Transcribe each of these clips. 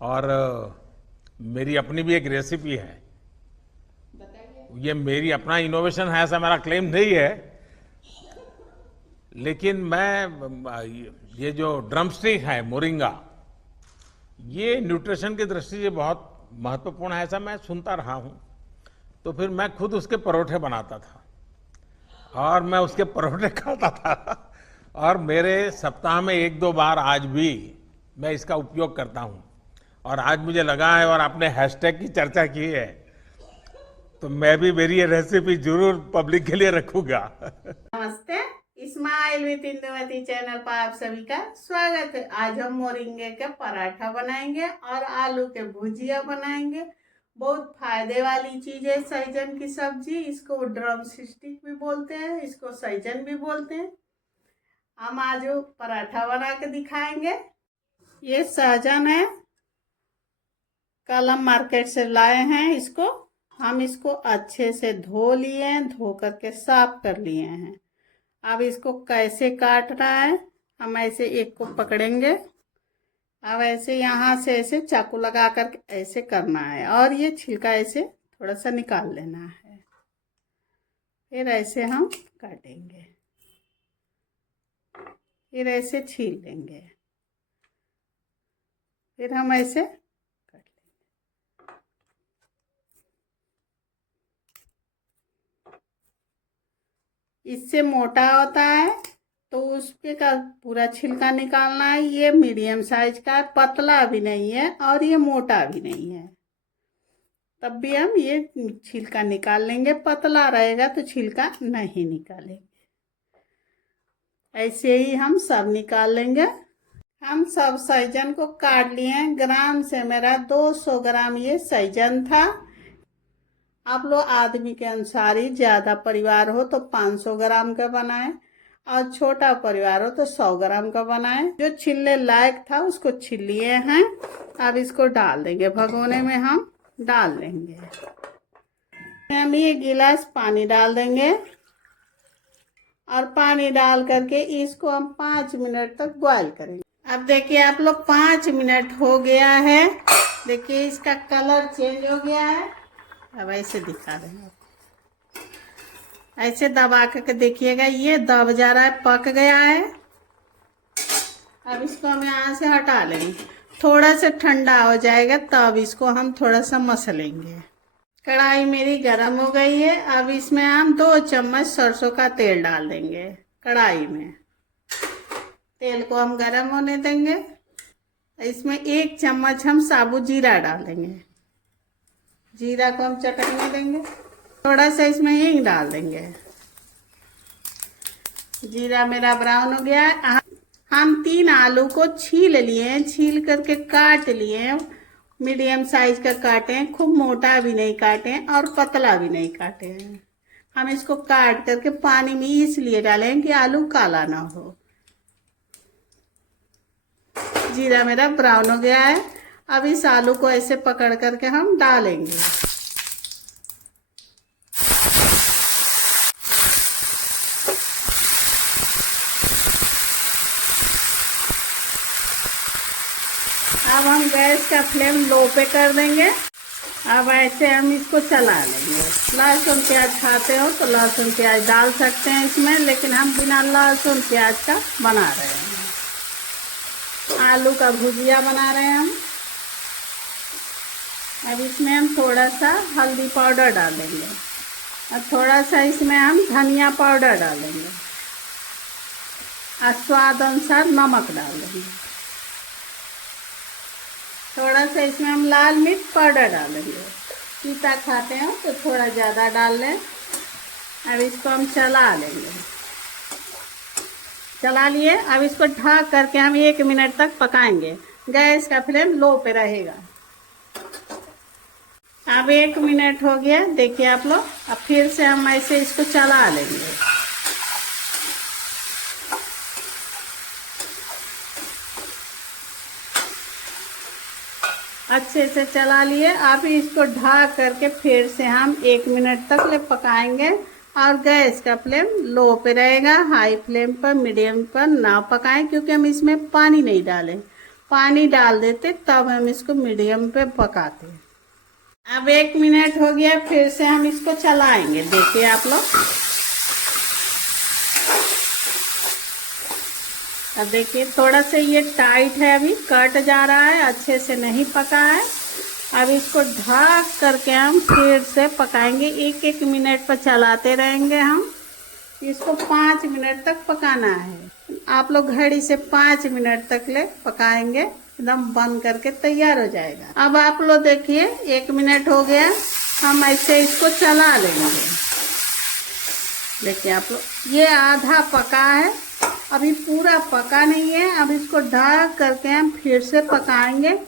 और मेरी अपनी भी एक रेसिपी है। बताइए। ये मेरी अपना इनोवेशन है, ऐसा मेरा क्लेम नहीं है, लेकिन ये जो ड्रमस्टिक है मोरिंगा, ये न्यूट्रिशन की दृष्टि से बहुत महत्वपूर्ण है, ऐसा मैं सुनता रहा हूँ। तो फिर मैं खुद उसके परोठे बनाता था और मैं उसके परोठे खाता था। और मेरे सप्ताह में एक दो बार आज भी मैं इसका उपयोग करता हूँ। और आज मुझे लगा है, और आपने हैशटैग की चर्चा की है, तो मैं भी मेरी ये रेसिपी जरूर पब्लिक के लिए रखूंगा। नमस्ते, स्माइल विद इंदुमती चैनल पर आप सभी का स्वागत है। आज हम मोरिंगे के पराठा बनाएंगे और आलू के भुजिया बनाएंगे। बहुत फायदे वाली चीज है सहजन की सब्जी। इसको ड्रम स्टिक भी बोलते हैं, इसको सहजन भी बोलते हैं। हम आज पराठा बना के दिखाएंगे। ये सहजन है, कल हम मार्केट से लाए हैं। इसको हम अच्छे से धो लिए हैं, धो करके साफ कर लिए हैं। अब इसको कैसे काटना है, हम ऐसे एक को पकड़ेंगे। अब ऐसे यहाँ से ऐसे चाकू लगा कर ऐसे करना है और ये छिलका ऐसे थोड़ा सा निकाल लेना है। फिर ऐसे हम काटेंगे, फिर ऐसे छील लेंगे, फिर हम ऐसे काट लेंगे। इससे मोटा होता है तो उसके का पूरा छिलका निकालना है। ये मीडियम साइज का है, पतला भी नहीं है और ये मोटा भी नहीं है, तब भी हम ये छिलका निकाल लेंगे। पतला रहेगा तो छिलका नहीं निकालेंगे। ऐसे ही हम सब निकाल लेंगे। हम सब सहजन को काट लिए हैं। ग्राम से मेरा 200 ग्राम ये सहजन था। आप लोग आदमी के अनुसार ही, ज्यादा परिवार हो तो 500 ग्राम का बनाए और छोटा परिवार हो तो 100 ग्राम का बनाए। जो छिलने लायक था उसको छिल लिए हैं। अब इसको डाल देंगे भगोने में, हम डाल देंगे। हम ये गिलास पानी डाल देंगे और पानी डाल करके इसको हम 5 मिनट तक बॉईल करेंगे। अब देखिए आप लोग, 5 मिनट हो गया है। देखिए इसका कलर चेंज हो गया है। अब ऐसे दिखा रहे हैं, ऐसे दबा करके देखिएगा, ये दब जा रहा है, पक गया है। अब इसको हम यहाँ से हटा लेंगे। थोड़ा सा ठंडा हो जाएगा तब इसको हम थोड़ा सा मसलेंगे। कढ़ाई मेरी गर्म हो गई है। अब इसमें हम 2 चम्मच सरसों का तेल डाल देंगे। कढ़ाई में तेल को हम गर्म होने देंगे। इसमें 1 चम्मच हम साबुत जीरा डाल देंगे। जीरा को हम चटकने देंगे। थोड़ा सा इसमें हींग डाल देंगे। जीरा मेरा ब्राउन हो गया है। हम 3 आलू को छील लिए, छील करके काट लिए। मीडियम साइज का काटे हैं, खूब मोटा भी नहीं काटे हैं और पतला भी नहीं काटे हैं। हम इसको काट करके पानी में इसलिए डालें कि आलू काला ना हो। जीरा मेरा ब्राउन हो गया है। अब इस आलू को ऐसे पकड़ करके हम डालेंगे। अब हम गैस का फ्लेम लो पे कर देंगे। अब ऐसे हम इसको चला लेंगे। लहसुन प्याज खाते हो तो लहसुन प्याज डाल सकते हैं इसमें, लेकिन हम बिना लहसुन प्याज का बना रहे हैं। आलू का भुजिया बना रहे हैं हम। अब इसमें हम थोड़ा सा हल्दी पाउडर डालेंगे और थोड़ा सा इसमें हम धनिया पाउडर डालेंगे और स्वाद अनुसार नमक डालेंगे। थोड़ा सा इसमें हम लाल मिर्च पाउडर डालेंगे। तीता खाते हैं तो थोड़ा ज़्यादा डाल लें। अब इसको हम चला लेंगे। चला लिए। अब इसको ढक करके हम 1 मिनट तक पकाएंगे। गैस का फ्लेम लो पे रहेगा। अब 1 मिनट हो गया, देखिए आप लोग। अब फिर से हम ऐसे इसको चला लेंगे। अच्छे से चला लिए। अब इसको ढक करके फिर से हम 1 मिनट तक ले पकाएंगे और गैस का फ्लेम लो पे रहेगा। हाई फ्लेम पर, मीडियम पर ना पकाएं, क्योंकि हम इसमें पानी नहीं डालें। पानी डाल देते, तब हम इसको मीडियम पे पकाते हैं। अब 1 मिनट हो गया, फिर से हम इसको चलाएंगे। देखिए आप लोग, अब देखिए थोड़ा सा ये टाइट है, अभी कट जा रहा है, अच्छे से नहीं पका है। अब इसको ढक करके हम फिर से पकाएंगे। 1-1 मिनट पर चलाते रहेंगे हम। इसको 5 मिनट तक पकाना है। आप लोग घड़ी से 5 मिनट तक ले पकाएंगे, एकदम बंद करके तैयार हो जाएगा। अब आप लोग देखिए 1 मिनट हो गया, हम ऐसे इसको चला लेंगे। देखिए आप लोग, ये आधा पका है, अभी पूरा पका नहीं है। अब इसको ढक करके हम फिर से पकाएंगे।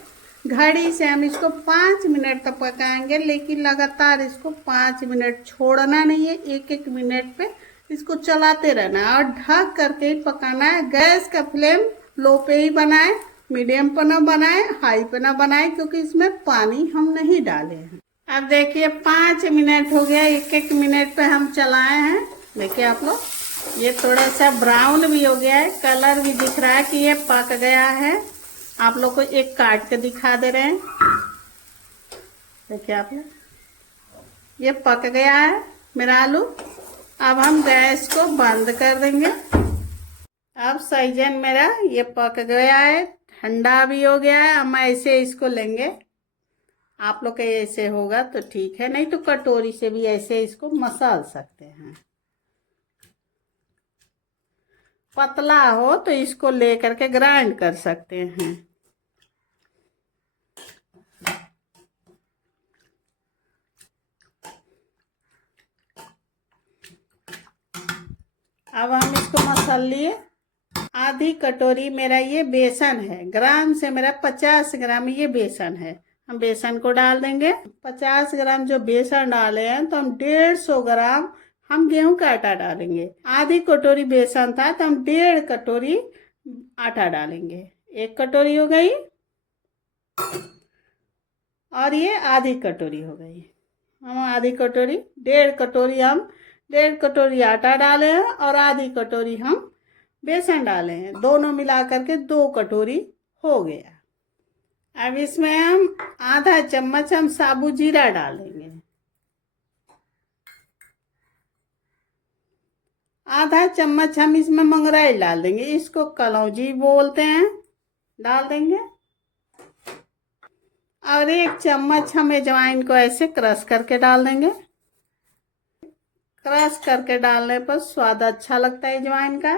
घड़ी से हम इसको 5 मिनट तक पकाएंगे, लेकिन लगातार इसको 5 मिनट छोड़ना नहीं है। 1-1 मिनट पे इसको चलाते रहना है और ढक करके ही पकाना है। गैस का फ्लेम लो पे ही बनाए, मीडियम पर ना बनाए, हाई पे ना बनाए, क्योंकि इसमें पानी हम नहीं डाले हैं। अब देखिए 5 मिनट हो गया, 1-1 मिनट पे हम चलाए हैं। देखिए आप लोग, ये थोड़ा सा ब्राउन भी हो गया है, कलर भी दिख रहा है कि ये पक गया है। आप लोग को एक काट के दिखा दे रहे हैं। देखिए आप लोग, ये पक गया है मेरा आलू। अब हम गैस को बंद कर देंगे। अब सैजन मेरा ये पक गया है, ठंडा भी हो गया है। हम ऐसे इसको लेंगे। आप लोग के ऐसे होगा तो ठीक है, नहीं तो कटोरी से भी ऐसे इसको मसल सकते हैं। पतला हो तो इसको लेकर के ग्राइंड कर सकते हैं। अब हम इसको मसल लिए। आधी कटोरी मेरा ये बेसन है, ग्राम से मेरा 50 ग्राम ये बेसन है। हम बेसन को डाल देंगे। 50 ग्राम जो बेसन डाले हैं, तो हम 150 ग्राम हम गेहूं का आटा डालेंगे। आधी कटोरी बेसन था तो हम 1.5 कटोरी आटा डालेंगे। 1 कटोरी हो गई और ये आधी कटोरी हो गई। हम आधी कटोरी, 1.5 कटोरी हम 1.5 कटोरी आटा डाले हैं और आधी कटोरी हम बेसन डाले हैं। दोनों मिला करके 2 कटोरी हो गया। अब इसमें हम आधा चम्मच हम साबुत जीरा डालेंगे। आधा चम्मच हम इसमें मंगराई डाल देंगे, इसको कलौजी बोलते हैं, डाल देंगे। और 1 चम्मच हम अजवाइन को ऐसे क्रश करके डाल देंगे। क्रश करके डालने पर स्वाद अच्छा लगता है अजवाइन का।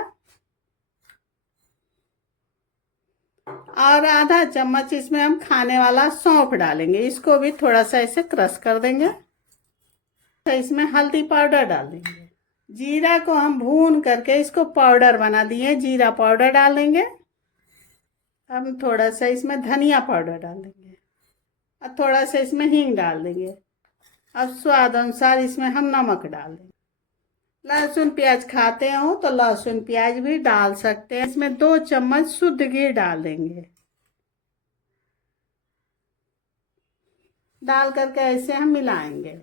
और आधा चम्मच इसमें हम खाने वाला सौंफ डालेंगे, इसको भी थोड़ा सा ऐसे क्रश कर देंगे। तो इसमें हल्दी पाउडर डाल देंगे। जीरा को हम भून करके इसको पाउडर बना दिए, जीरा पाउडर डाल देंगे। हम थोड़ा सा इसमें धनिया पाउडर डाल देंगे और थोड़ा सा इसमें हींग डाल देंगे। अब स्वाद अनुसार इसमें हम नमक डाल देंगे। लहसुन प्याज खाते हो तो लहसुन प्याज भी डाल सकते हैं। इसमें 2 चम्मच शुद्ध घी डाल देंगे। डाल करके ऐसे हम मिलाएंगे।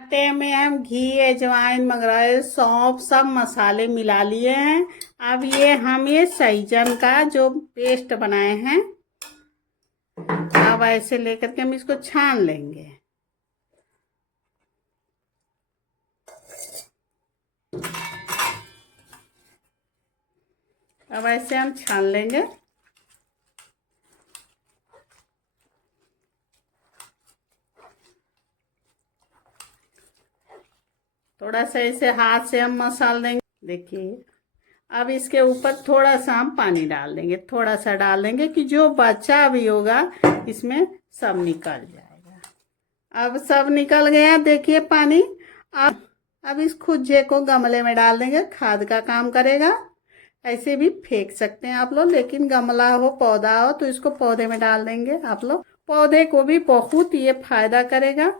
आटे में हम घी, अजवाइन, मंगराई, सौंफ सब मसाले मिला लिए हैं। अब ये सैजन का जो पेस्ट बनाए हैं, अब ऐसे लेकर के हम इसको छान लेंगे। अब ऐसे हम छान लेंगे। थोड़ा सा ऐसे हाथ से हम मसल देंगे। देखिए, अब इसके ऊपर थोड़ा सा हम पानी डाल देंगे, थोड़ा सा डाल देंगे कि जो बचा भी होगा इसमें सब निकल जाएगा। अब सब निकल गया, देखिए पानी। अब इस खुज्जे को गमले में डाल देंगे, खाद का काम करेगा। ऐसे भी फेंक सकते हैं आप लोग, लेकिन गमला हो, पौधा हो तो इसको पौधे में डाल देंगे आप लोग। पौधे को भी बहुत ये फायदा करेगा।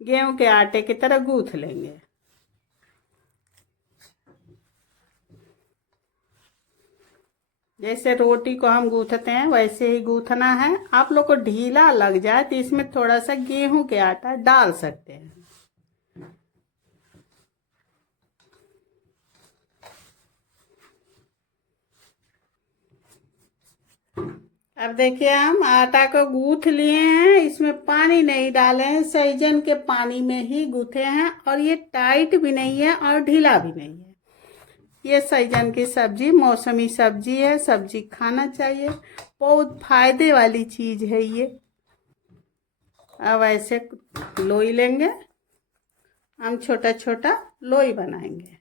गेहूं के आटे की तरह गूंथ लेंगे। जैसे रोटी को हम गूंथते हैं वैसे ही गूंथना है। आप लोग को ढीला लग जाए तो इसमें थोड़ा सा गेहूं के आटा डाल सकते हैं। अब देखिए हम आटा को गूंथ लिए हैं, इसमें पानी नहीं डाले हैं, सहजन के पानी में ही गूंथे हैं और ये टाइट भी नहीं है और ढीला भी नहीं है। ये सहजन की सब्जी मौसमी सब्जी है, सब्जी खाना चाहिए, बहुत फायदे वाली चीज है ये। अब ऐसे लोई लेंगे, हम छोटा छोटा लोई बनाएंगे।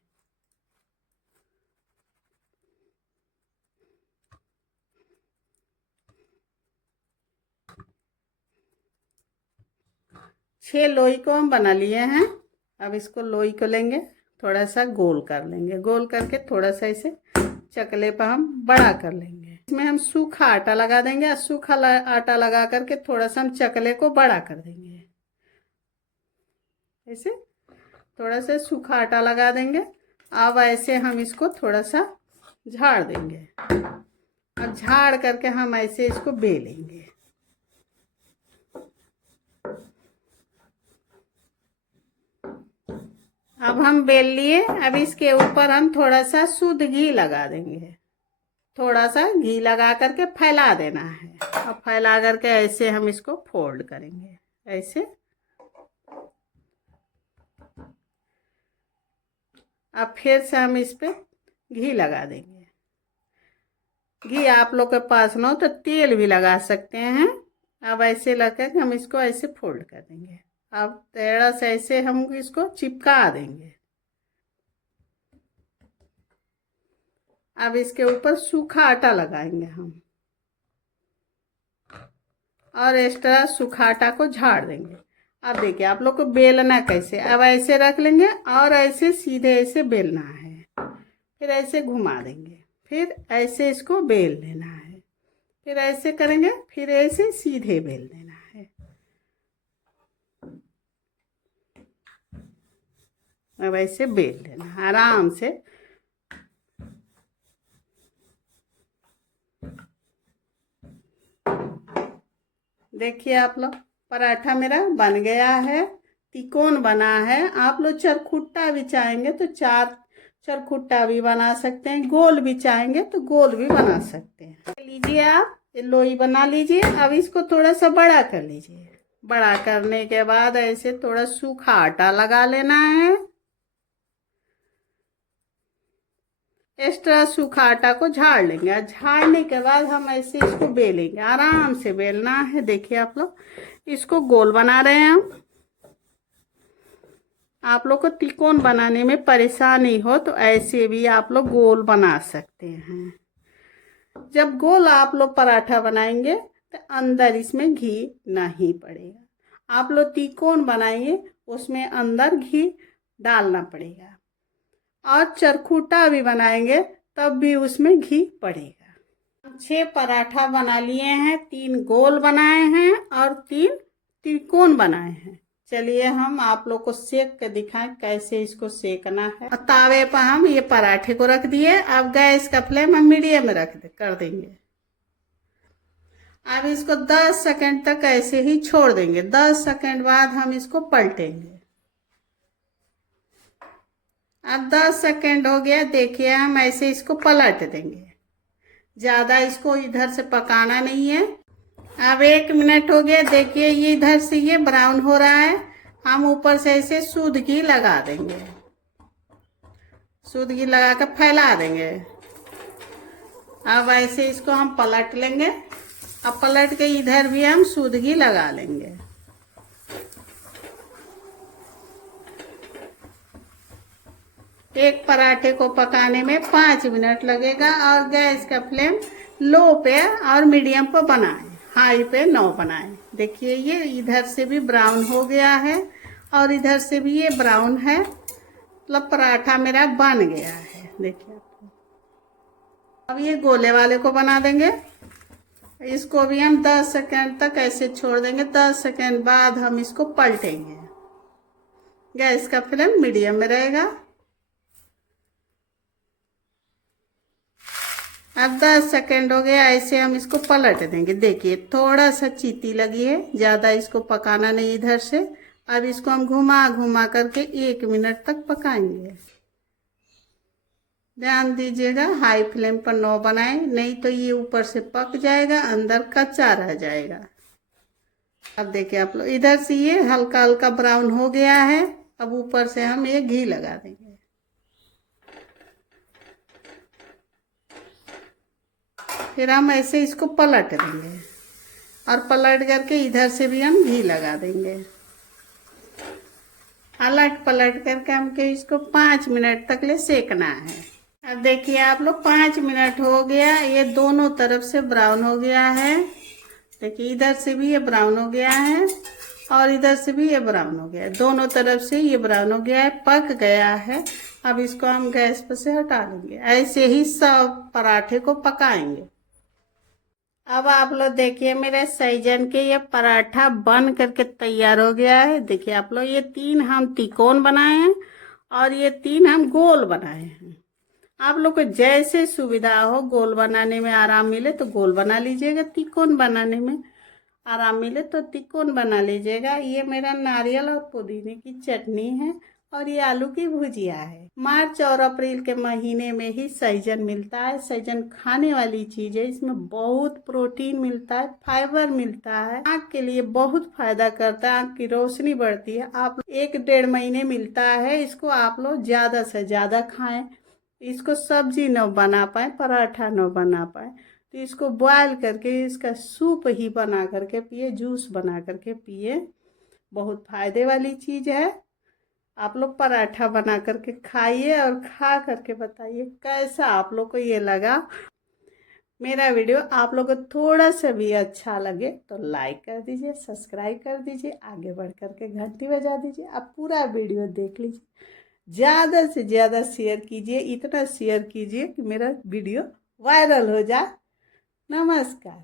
छह लोई को हम बना लिए हैं। अब इसको लोई को लेंगे, थोड़ा सा गोल कर लेंगे, गोल करके थोड़ा सा इसे चकले पर हम बड़ा कर लेंगे। इसमें हम सूखा आटा लगा देंगे और सूखा आटा लगा करके थोड़ा सा हम चकले को बड़ा कर देंगे। ऐसे थोड़ा सा सूखा आटा लगा देंगे। अब ऐसे हम इसको थोड़ा सा झाड़ देंगे और झाड़ करके हम ऐसे इसको बेलेंगे। अब हम बेल लिए। अब इसके ऊपर हम थोड़ा सा शुद्ध घी लगा देंगे, थोड़ा सा घी लगा करके फैला देना है और फैला करके ऐसे हम इसको फोल्ड करेंगे ऐसे। अब फिर से हम इस पे घी लगा देंगे। घी आप लोग के पास ना हो तो तेल भी लगा सकते हैं। अब ऐसे लगा के हम इसको ऐसे फोल्ड कर देंगे। अब थोड़ा सा ऐसे हम इसको चिपका देंगे। अब इसके ऊपर सूखा आटा लगाएंगे हम और एक्स्ट्रा सूखा आटा को झाड़ देंगे। अब देखिए आप लोग को बेलना कैसे, अब ऐसे रख लेंगे और ऐसे सीधे ऐसे बेलना है, फिर ऐसे घुमा देंगे, फिर ऐसे इसको बेल लेना है, फिर ऐसे करेंगे, फिर ऐसे सीधे बेल देना है। अब ऐसे बेल लेना आराम से। देखिए आप लोग पराठा मेरा बन गया है, तिकोन बना है। आप लोग चरखुट्टा भी चाहेंगे तो चरखुट्टा भी बना सकते हैं, गोल भी चाहेंगे तो गोल भी बना सकते हैं। लीजिए आप लोई बना लीजिए। अब इसको थोड़ा सा बड़ा कर लीजिए। बड़ा करने के बाद ऐसे थोड़ा सूखा आटा लगा लेना है, एक्स्ट्रा सूखा आटा को झाड़ लेंगे। झाड़ने के बाद हम ऐसे इसको बेलेंगे, आराम से बेलना है। देखिए आप लोग इसको गोल बना रहे हैं हम। आप लोग को तिकोन बनाने में परेशानी हो तो ऐसे भी आप लोग गोल बना सकते हैं। जब गोल आप लोग पराठा बनाएंगे तो अंदर इसमें घी नहीं पड़ेगा। आप लोग तिकोन बनाएंगे उसमें अंदर घी डालना पड़ेगा। और चरखुटा भी बनाएंगे तब भी उसमें घी पड़ेगा। 6 पराठा बना लिए हैं, 3 गोल बनाए हैं और 3 त्रिकोण बनाए हैं। चलिए हम आप लोग को सेक के दिखाएं कैसे इसको सेकना है। और तावे पर हम ये पराठे को रख दिए। अब गैस का फ्लेम हम मीडियम में कर देंगे। अब इसको 10 सेकंड तक ऐसे ही छोड़ देंगे। 10 सेकंड बाद हम इसको पलटेंगे। अब 10 सेकंड हो गया, देखिए हम ऐसे इसको पलट देंगे। ज्यादा इसको इधर से पकाना नहीं है। अब 1 मिनट हो गया, देखिए ये इधर से ये ब्राउन हो रहा है। हम ऊपर से ऐसे शुद्ध घी लगा देंगे, शुद्ध घी लगा कर फैला देंगे। अब ऐसे इसको हम पलट लेंगे। अब पलट के इधर भी हम शुद्ध घी लगा लेंगे। एक पराठे को पकाने में 5 मिनट लगेगा। और गैस का फ्लेम लो पे और मीडियम पे बनाएं, हाई पे 9 बनाएं। देखिए ये इधर से भी ब्राउन हो गया है और इधर से भी ये ब्राउन है, मतलब पराठा मेरा बन गया है। देखिए अब ये गोले वाले को बना देंगे। इसको भी हम 10 सेकंड तक ऐसे छोड़ देंगे। 10 सेकंड बाद हम इसको पलटेंगे। गैस का फ्लेम मीडियम में रहेगा। अब 10 सेकंड हो गया, ऐसे हम इसको पलट देंगे। देखिए थोड़ा सा चीटी लगी है, ज्यादा इसको पकाना नहीं इधर से। अब इसको हम घुमा घुमा करके 1 मिनट तक पकाएंगे। ध्यान दीजिएगा, हाई फ्लेम पर न बनाएं, नहीं तो ये ऊपर से पक जाएगा, अंदर कच्चा रह जाएगा। अब देखिए आप लोग, इधर से ये हल्का हल्का ब्राउन हो गया है। अब ऊपर से हम ये घी लगा देंगे। फिर हम ऐसे इसको पलट देंगे और पलट करके इधर से भी हम घी लगा देंगे। अलट पलट करके हमको इसको 5 मिनट तक ले सेकना है। अब देखिए आप लोग, 5 मिनट हो गया, ये दोनों तरफ से ब्राउन हो गया है। देखिए इधर से भी ये ब्राउन हो गया है और इधर से भी ये ब्राउन हो गया है, दोनों तरफ से ये ब्राउन हो गया है, पक गया है। अब इसको हम गैस पर से हटा लेंगे। ऐसे ही सब पराठे को पकाएंगे। अब आप लोग देखिए, मेरे सैजन के ये पराठा बन करके तैयार हो गया है। देखिए आप लोग, ये 3 हम तिकोन बनाए हैं और ये 3 हम गोल बनाए हैं। आप लोग को जैसे सुविधा हो, गोल बनाने में आराम मिले तो गोल बना लीजिएगा, तिकोन बनाने में आराम मिले तो तिकोन बना लीजिएगा। ये मेरा नारियल और पुदीने की चटनी है और ये आलू की भुजिया है। मार्च और अप्रैल के महीने में ही सहजन मिलता है। सहजन खाने वाली चीज है, इसमें बहुत प्रोटीन मिलता है, फाइबर मिलता है, आँख के लिए बहुत फायदा करता है, आँख की रोशनी बढ़ती है। आप 1-1.5 महीने मिलता है, इसको आप लोग ज्यादा से ज्यादा खाएं। इसको सब्जी न बना पाए, पराठा न बना पाए तो इसको बॉयल करके इसका सूप ही बना करके पिए, जूस बना करके पिए, बहुत फायदे वाली चीज है। आप लोग पराठा बना करके खाइए और खा करके बताइए कैसा आप लोग को ये लगा। मेरा वीडियो आप लोग को थोड़ा सा भी अच्छा लगे तो लाइक कर दीजिए, सब्सक्राइब कर दीजिए, आगे बढ़ करके घंटी बजा दीजिए। आप पूरा वीडियो देख लीजिए, ज़्यादा से ज़्यादा शेयर कीजिए, इतना शेयर कीजिए कि मेरा वीडियो वायरल हो जाए। नमस्कार।